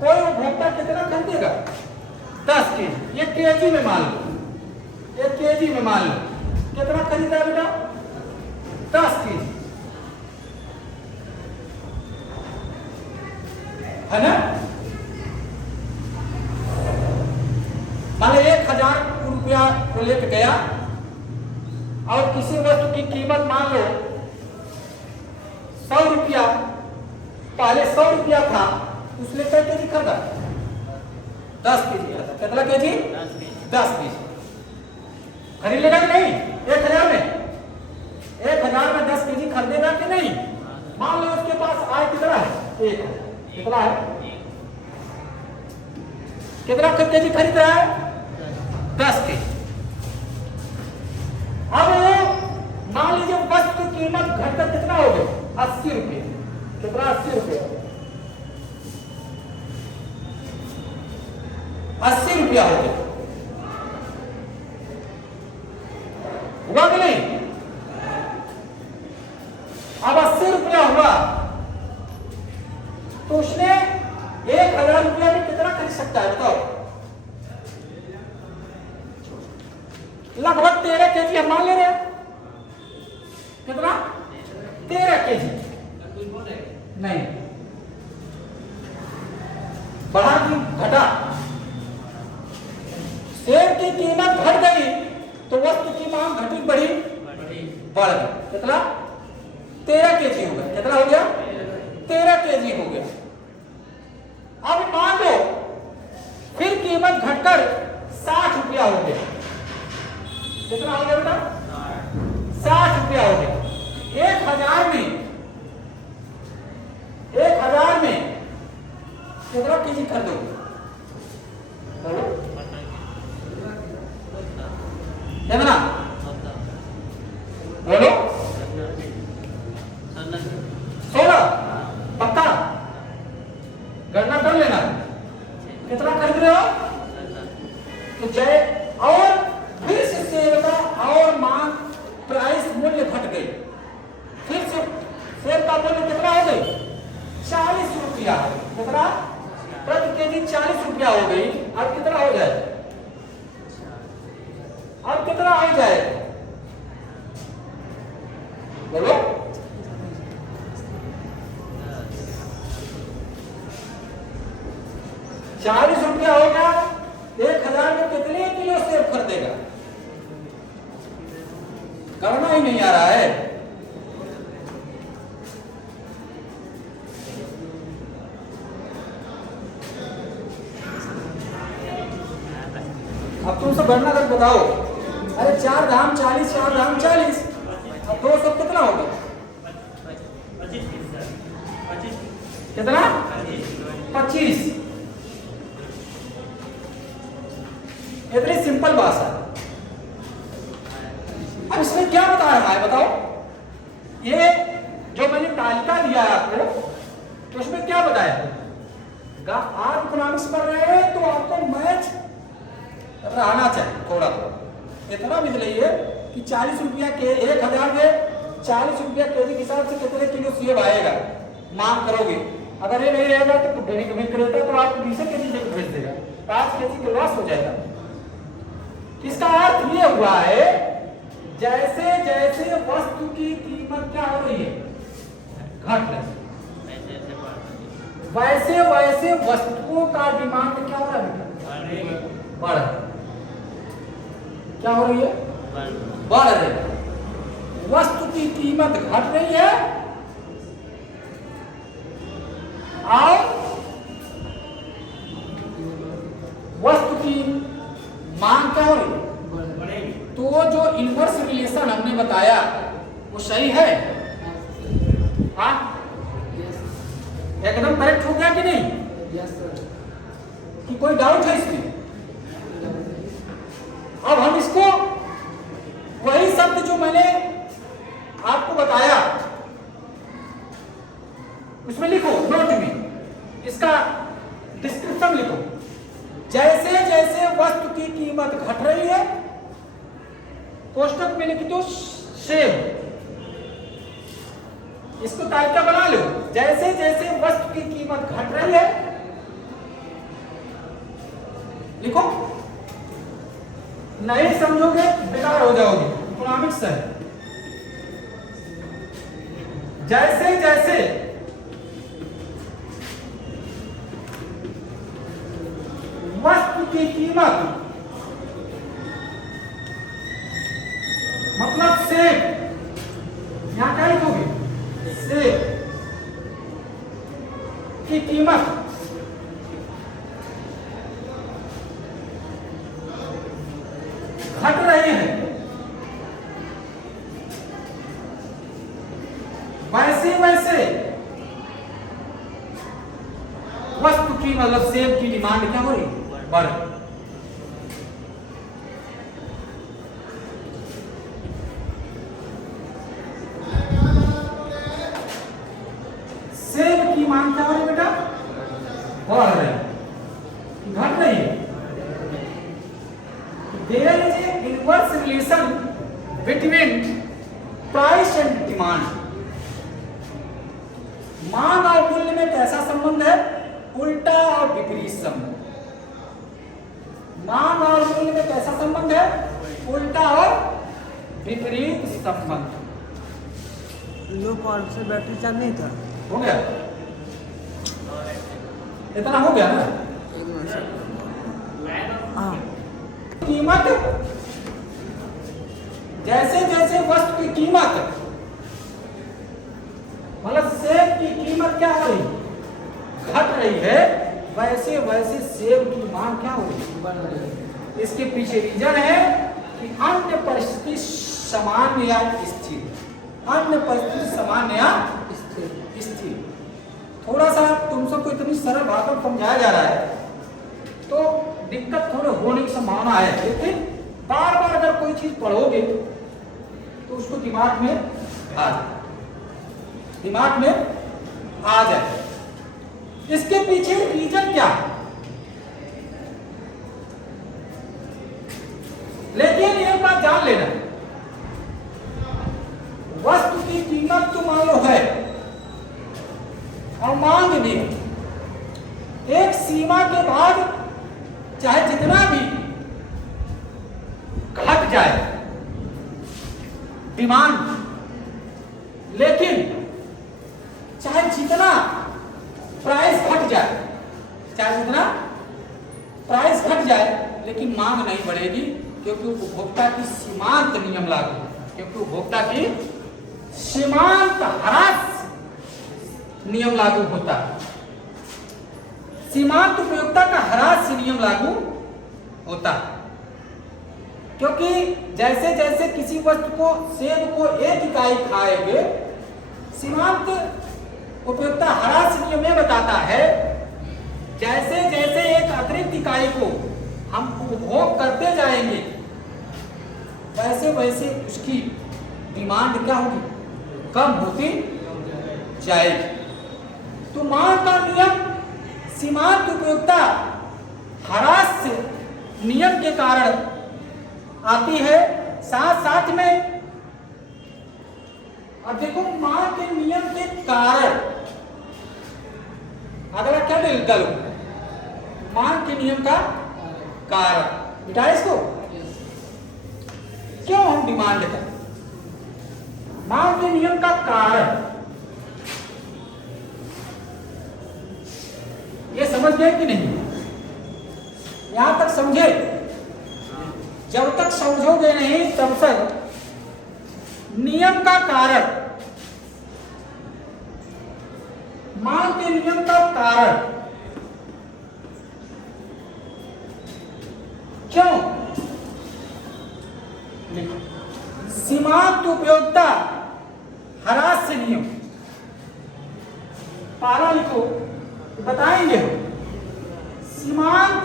कोई उपभोक्ता कितना खरीदेगा 10 केजी, ये केजी में मान लो, ये केजी में मान लो, कितना खरीदा बेटा 10 केजी, है ना? मान लो 1000 रुपया को लेकर गया और किसी वस्तु की कीमत मान लो 100 रुपया, पहले 100 रुपया था, उसने क्या केजी खरीदा 10 केजी खरीदा, कितना केजी 10 केजी खरीद लेगा कि नहीं? 1000 में 10 केजी खरीदेगा कि नहीं? मान लो उसके पास आय कितना है, एक, कितना है, कितना केजी खरीद रहा है 10 केजी। अब मान लीजिए वस्तु की कीमत घटकर कितना हो गई 80 रुपये, कितना 80 रुपये, 80 रुपया हो गया, हुआ कि नहीं? अब 80 रुपया हुआ तो उसने 1000 रुपया में कितना खरीद सकता है बताओ? लगभग 13 केजी हम मान ले रहे हैं, कितना 13 केजी, नहीं बढ़ा की घटा, सेब की कीमत घट गई तो वस्तु की मांग बढ़ गया। कितना? 13 kg हो गया। कितना हो गया? 13 kg हो गया। अब मान लो फिर कीमत घटकर 60 रुपया हो गया। कितना हो गया बेटा? 60 रुपया हो गया। 1000 में कितना केजी खरीदोगे? कितना? बोलो। 16 पक्का? गणना कर लेना। कितना खरीद रहे हो? तो जय और फिर से सेब का और मांग प्राइस मूल्य घट गई। फिर से सेब का मूल्य कितना हो गई? 40 रुपया। कितना? प्रति केजी 40 रुपया हो गई। अब कितना हो जाए? अब कितना हो जाए? बोलो। 40 रुपया हो गया। 1000 में कितने किलो सेब खरीदेगा? करना ही नहीं आ रहा है। अब तुम सब गणना कर बताओ। अरे 4 धाम 40, 4 धाम 40, अब 200 कितना होगा? कितना? 25। इतनी सिंपल बात है। अब इसमें क्या बता रहा है बताओ? ये जो मैंने तालिका दिया है आपको, तो उसमें क्या बताया? आप इकोनॉमिक्स पढ़ रहे हैं तो आपको मैथ रहना चाहिए थोड़ा थोड़ा। इतना भी लिखिए कि 40 रुपया के 1000 के 40 रुपया केजी के हिसाब से कितने किलो सेब आएगा मांग करोगे। अगर ये नहीं रहेगा तो विक्रेता तो आपको 20 केजी से भेज देगा, 5 केजी का लॉस हो जाएगा। इसका अर्थ ये हुआ है जैसे जैसे वस्तु की कीमत क्या हो रही है? घट रही है, वैसे वैसे वस्तुओं का डिमांड क्या हो रहा है? बढ़ रहा है। क्या हो रही है? बढ़ रही है। वस्तु की कीमत घट रही है और वस्तु की मांग क्या हो रही है? तो जो इनवर्स रिलेशन हमने बताया वो सही है? हाँ, एकदम करेक्ट हो गया कि नहीं? कि कोई डाउट है इसमें? अब हम इसको वही शब्द जो मैंने आपको बताया उसमें लिखो, नोट में इसका डिस्क्रिप्शन लिखो। जैसे जैसे वस्तु की कीमत घट रही है, कोष्टक में लिख दो सेब। इसको तालिका बना लो। जैसे जैसे वस्तु की कीमत घट रही है, लिखो। नहीं समझोगे बेकार हो जाओगे। इकोनॉमिक्स है। जैसे जैसे वस्तु की कीमत, मतलब सेब, यहां क्या लिखोगे? सेब की कीमत घट रही है, वैसे वैसे वस्तु की मतलब सेब की डिमांड क्या हो रही? बढ़। सेब की मांग क्या हो रही बेटा? बढ़ रही, घट रही है। There is an inverse relation between price and demand. मांग और मूल्य में कैसा संबंध है? उल्टा और विपरीत संबंध। मांग और मूल्य में कैसा संबंध है? उल्टा और विपरीत संबंध। लो पावर से बैटरी चार्ज नहीं था। हो गया? इतना हो गया ना? हाँ। कीमत जैसे जैसे वस्तु की कीमत, मतलब सेब की कीमत क्या हो रही, घट रही है, वैसे वैसे सेब की मांग क्या हो रही, बढ़ रही है। इसके पीछे रीजन है कि अन्य परिस्थिति सामान्य या स्थिर, अन्य परिस्थिति सामान्य या स्थिर। थोड़ा सा तुम सबको इतनी सरल भाषा में समझाया जा रहा है तो दिक्कत थोड़े होने की संभावना है, लेकिन बार बार अगर कोई चीज पढ़ोगे तो उसको दिमाग में आ जाए। इसके पीछे रीजन क्या है, लेकिन एक बात जान लेना, वस्तु की कीमत तो मान लो है और मांग भी, एक सीमा के बाद चाहे जितना भी घट जाए डिमांड, लेकिन चाहे जितना प्राइस घट जाए, लेकिन मांग नहीं बढ़ेगी, क्योंकि उपभोक्ता की सीमांत नियम लागू, क्योंकि उपभोक्ता की सीमांत ह्रास नियम लागू होता है। सीमांत उपयोगिता का ह्रास नियम लागू होता है, क्योंकि जैसे जैसे किसी वस्तु को, सेब को 1 इकाई खाएंगे, सीमांत उपयोगिता ह्रास नियम में बताता है जैसे जैसे एक अतिरिक्त इकाई को हम उपभोग करते जाएंगे, वैसे वैसे उसकी डिमांड क्या होगी, कम होती जाएगी। तो मांग का नियम सीमांत उपयोगिता ह्रास नियम के कारण आती है। साथ साथ में अब देखो, मांग के नियम के कारण अगला क्या दल, मांग के नियम का कारण, मिटाए इसको। क्यों हम डिमांड करते, मांग के नियम का कारण ये समझ गए कि नहीं, यहां तक समझे? जब तक समझोगे नहीं तब तक नियम का कारण, मांग के नियम का कारण क्यों, सीमांत उपयोगिता ह्रास नियम, पारा लिखो, बताएंगे हम। सीमांत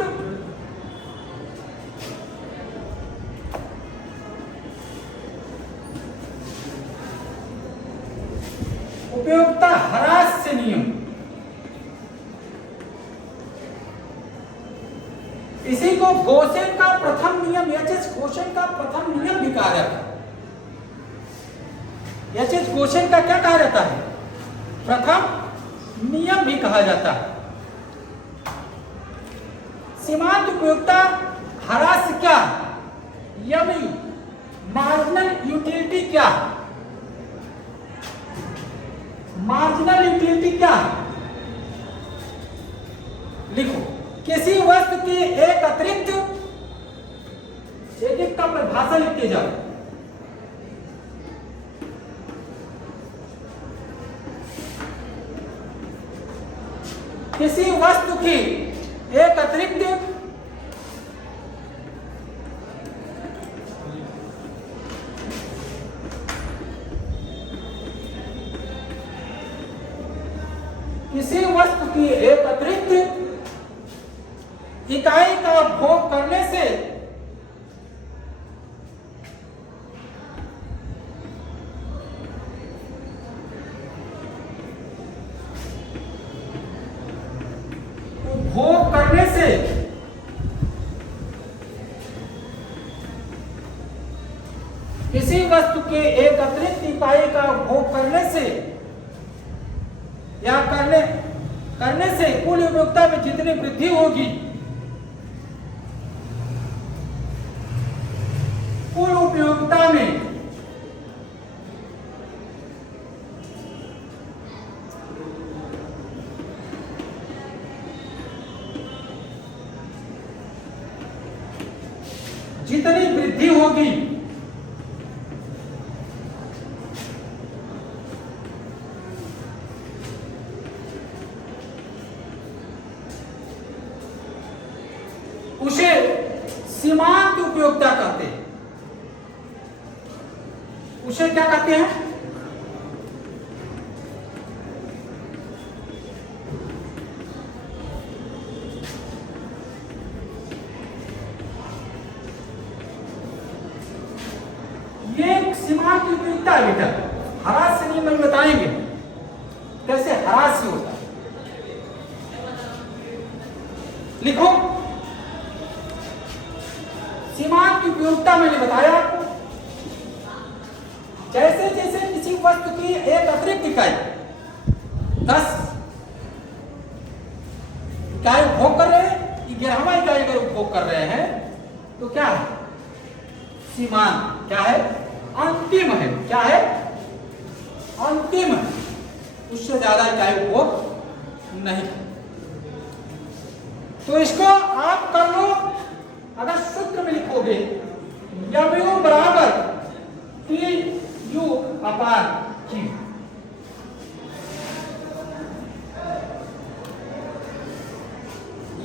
उपयोगिता ह्रास नियम, इसी को गोसेन का प्रथम नियम, एच.एस. गोसेन का प्रथम नियम भी कहा जाता है। एच.एस. गोसेन का क्या कहा जाता है, प्रथम नियम भी कहा जाता है। सीमांत उपयोगिता ह्रास क्या, यमी मार्जिनल यूटिलिटी क्या, मार्जिनल यूटिलिटी क्या है, लिखो। किसी वस्तु की एक अतिरिक्त, एक का परिभाषा लिखते जाओ। किसी वस्तु की एक अतिरिक्त इकाई का भोग करने से किसी वस्तु के एक अतिरिक्त इकाई का भोग करने से या करने से कुल उपयोगिता में जितनी वृद्धि होगी, कुल उपयोगिता में जितनी वृद्धि होगी सीमांत उपयोगिता कहते हैं। उसे क्या कहते हैं? ये सीमांत उपयोगिता है बेटा। ह्रास से नियम में बताएंगे कैसे ह्रास होता है। लिखो, सीमांत की उपयोगिता मैंने बताया आपको। जैसे जैसे किसी वस्तु की एक अतिरिक्त इकाई 10 इकाई उपभोग कर रहे हैं, 11वां इकाई अगर उपभोग कर रहे हैं तो क्या है? सीमांत। क्या है? अंतिम है। क्या है? अंतिम है। उससे ज्यादा इकाई उपभोग नहीं। तो इसको आप कर लो, अगर सूत्र में लिखोगे यू बराबर TU अपान Q।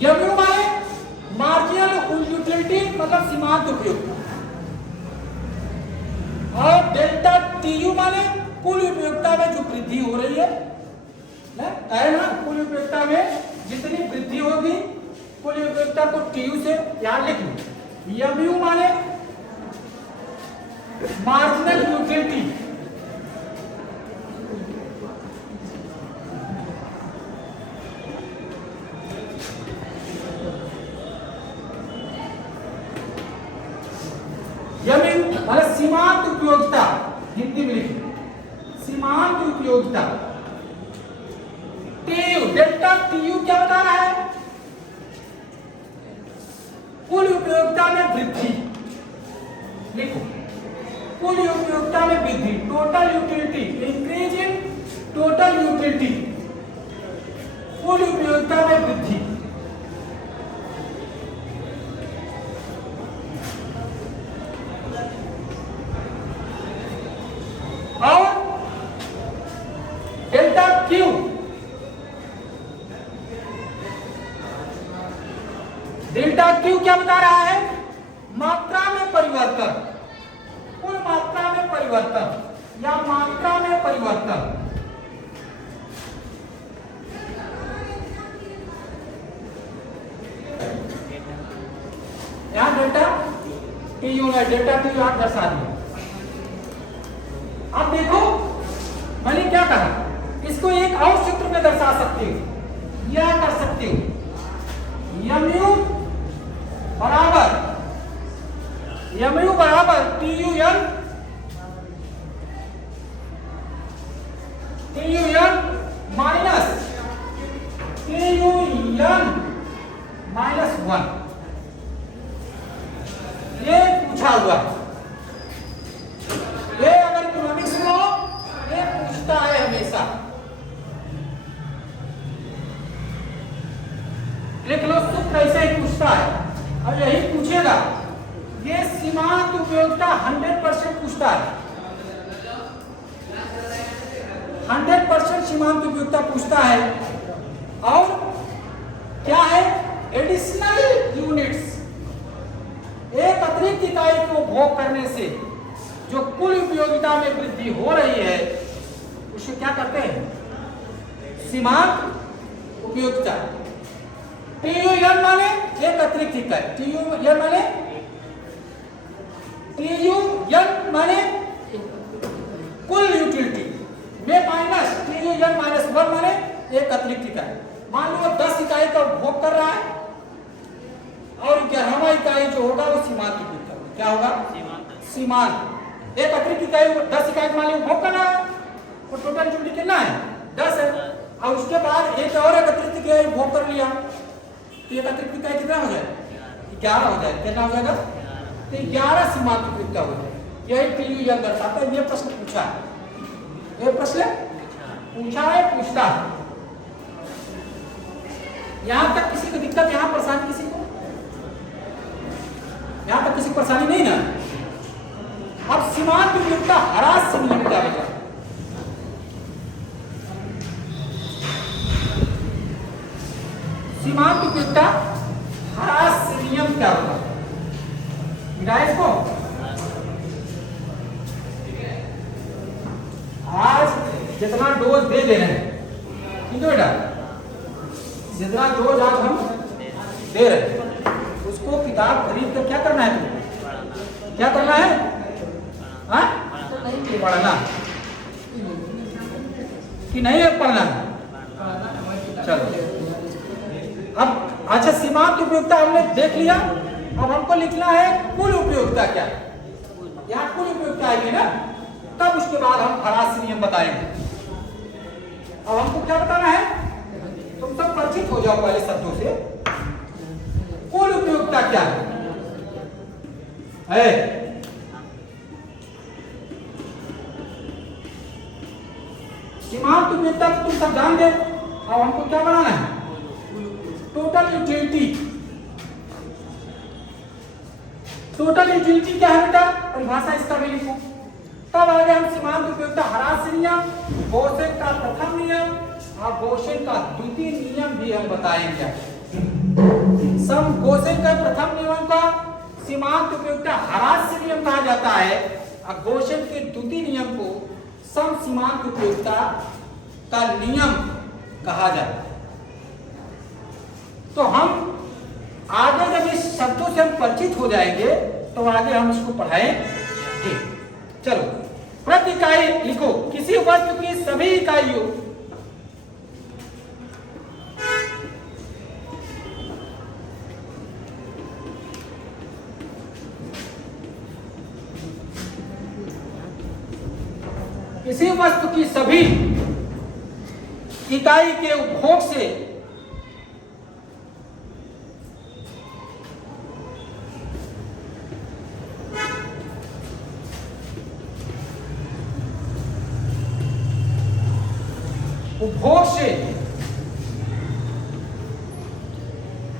यू माने मार्जिनल यूटिलिटी मतलब सीमांत उपयोगिता, और डेल्टा TU माने कुल उपयोगिता में जो वृद्धि हो रही है ना, कुल उपयोगिता में जितनी वृद्धि होगी कुल उपयोगिता को TU से यहां लिख लो। MU माने मार्जिनल यूटिलिटी, MU माने सीमांत उपयोगिता, हिंदी में लिखिए सीमांत उपयोगिता। TU डेल्टा TU क्या बता रहा है? कुल उपयोगिता में वृद्धि। लिखो, कुल उपयोगिता में वृद्धि, total utility, increase in total utility, कुल उपयोगिता में वृद्धि। और डेल्टा क्यू, डेल्टा क्यू क्या बता रहा है? मात्रा में परिवर्तन, कुल मात्रा में परिवर्तन या मात्रा में परिवर्तन। यहां डेल्टा TU है, डेल्टा TU आप दर्शा दिया। अब देखो मैंने क्या कहा, इसको एक और सूत्र में दर्शा सकते हो या कर सकते हो। MU बराबर TUN माइनस TUN माइनस 1। ये पूछा हुआ, ये अगर इकोनॉमिक्स में हो ये पूछता है हमेशा। लिख लो, सूत्र ऐसे ही पूछता है और यही पूछेगा। ये सीमांत उपयोगिता 100% पूछता है, 100% सीमांत उपयोगिता पूछता है। और क्या है? एडिशनल यूनिट्स, एक अतिरिक्त इकाई को उपभोग करने से जो कुल उपयोगिता में वृद्धि हो रही है उसे क्या कहते हैं? सीमांत उपयोगिता। TUN माने एक अतिरिक्त इकाई, TUN माने कुल यूटिलिटी में माइनस TUN माइनस 1 माने एक अतिरिक्त इकाई। मान लो 10 इकाई का उपभोग कर रहा है और 11वां इकाई जो होगा वो सीमांत उपयोगिता होगा। क्या होगा? सीमांत। एक अतिरिक्त इकाई 10 इकाई मान लो उपभोग कर रहा है, वो टोटल यूटिलिटी कितना है? 10 है। और उसके बाद एक और एक अतिरिक्त इकाई उपभोग कर लिया तो एक अतिरिक्त इकाई कितना हो जाए? 11 हो जाए। कितना हो जाएगा? तो 11 सीमांत उपयोगिता हो जाए। यही TUN दर्शाता है। ये प्रश्न पूछा है, ये प्रश्न पूछा है, पूछता है। यहां तक किसी को दिक्कत, यहां परेशानी किसी को? यहां तक किसी परेशानी नहीं ना? अब सीमांत उपयोगिता ह्रास से नियम क्या होगा? सीमांत उपयोगिता ह्रास से नियम क्या होगा? जितना डोज दे रहे हैं, ठीक है बेटा, जितना डोज आज हम दे रहे हैं उसको किताब खरीद कर क्या करना है तुम्हें? क्या करना है? हाँ, पढ़ना कि नहीं है? पढ़ना है। चलो अब अच्छा, सीमांत उपयोगिता हमने देख लिया। अब हमको लिखना है कुल उपयोगिता क्या है। यहाँ कुल उपयोगिता आएगी ना, तब उसके बाद हम खरास नियम बताएंगे। अब हमको क्या बताना है? तुम सब परिचित हो जाओ पहले शब्दों से। कुल उपयोगिता क्या है? सीमांत उपयोगिता तुम सब जान गए। अब हमको क्या बनाना है? Total utility. टोटल यूटिलिटी क्या है बेटा? परिभाषा इसका भी लिखो। तब आगे हम सीमांत उपयोगिता ह्रास नियम, बोसेन का प्रथम नियम और बोसेन का द्वितीय नियम भी हम बताएंगे। सम बोसेन का प्रथम नियम का सीमांत उपयोगिता ह्रास नियम कहा जाता है और बोसेन के द्वितीय नियम को सम सीमांत उपयोगिता का नियम कहा जाता है। तो हम आगे जब इस शब्दों से हम परिचित हो जाएंगे तो आगे हम इसको पढ़ाएंगे। चलो, प्रति इकाई लिखो। किसी वस्तु की सभी इकाइयों किसी वस्तु की सभी इकाई के उपभोग से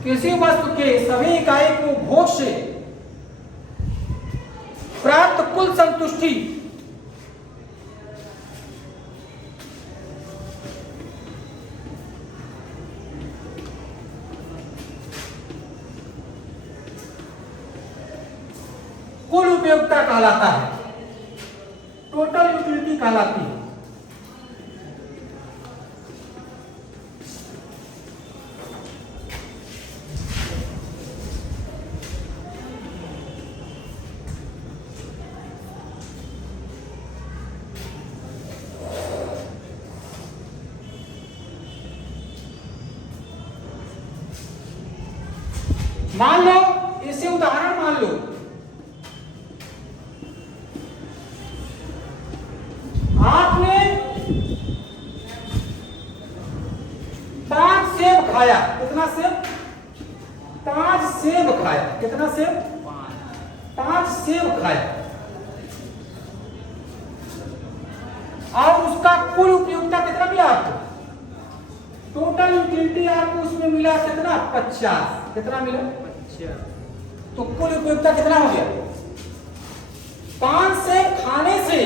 किसी वस्तु के सभी इकाई के उपभोग से प्राप्त कुल संतुष्टि कुल उपयोगिता कहलाता है, टोटल यूटिलिटी कहलाती है। मान लो, इसे उदाहरण मान लो, आपने 5 सेब खाया। कितना सेब? 5 सेब खाया। कितना सेब? 5 सेब खाया और उसका कुल उपयोगिता कितना मिला आपको? टोटल यूटिलिटी आपको उसमें मिला कितना? 50। कितना मिला? तो कुल उपयोगिता कितना हो गया? 5 सेब खाने से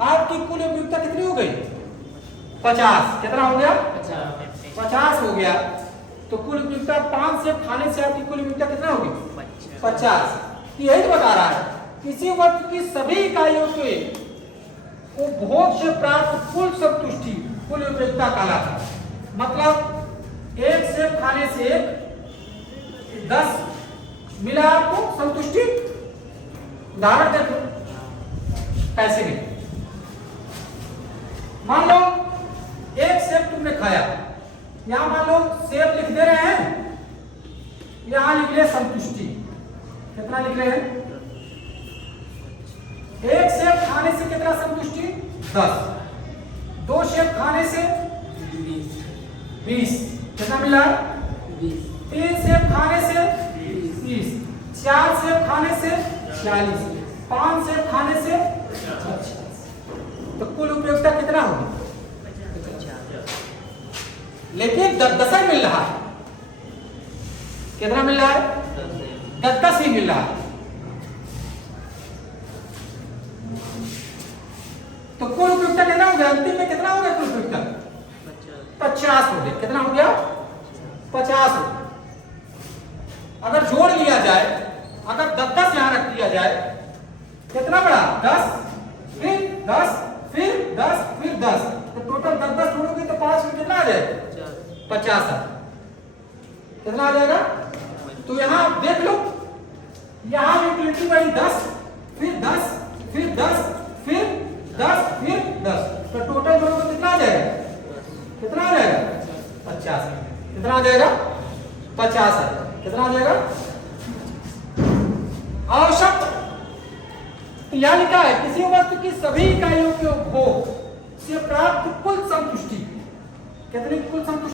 आपकी कुल उपयोगिता कितनी हो गई? 50। कितना हो गया? 50 हो गया। तो कुल उपयोगिता 5 सेब खाने से आपकी कुल उपयोगिता कितना होगी? 50। यही तो बता रहा है, किसी वस्तु की सभी इकाइयों के उपभोग से प्राप्त कुल संतुष्टि कुल उपयोगिता कहलाता है। मतलब 1 सेब खाने से 10 मिला आपको संतुष्टि। उदाहरण देखो कैसे भी, मान लो 1 सेब तुमने खाया। यहां मान लो सेब लिख दे रहे हैं, यहां लिख ले संतुष्टि। कितना लिख रहे हैं? 1 सेब खाने से कितना संतुष्टि? 10। 2 सेब खाने से 20। कितना मिला? 3 सेब खाने से 30। 4 सेब खाने से 40। 5 सेब खाने से 50। तो कुल उपयोगिता कितना होगी? लेकिन 10 मिल रहा है। कितना मिल रहा है? 10 ही मिल रहा है। तो कुल उपयोगिता कितना हो गया? अंतिम में कितना हो गया कुल उपयोगिता? 50 हो गया। कितना हो गया? 50 हो गया। अगर जोड़ लिया जाए, अगर 10 यहां रख दिया जाए, कितना बड़ा? 10, फिर 10, फिर 10, 10 फिर 10, तो टोटल 10 जोड़ोगे तो 5 में कितना आ जाएगा? 50 है। कितना आ जाएगा? तो यहाँ आप देख लो, यहाँ भी 20/10 फिर 10 फिर 10 फिर 10 फिर 10, तो टोटल जोड़ोगे कितना आ जाएगा? कितना आ जाएगा? 50। कितना आ जाएगा? 50 है। कितना आ जाएगा? आवश्यक यह लिखा है किसी वस्तु की सभी इकाइयों के उपभोग से प्राप्त कुल संतुष्टि। कितनी कुल संतुष्टि?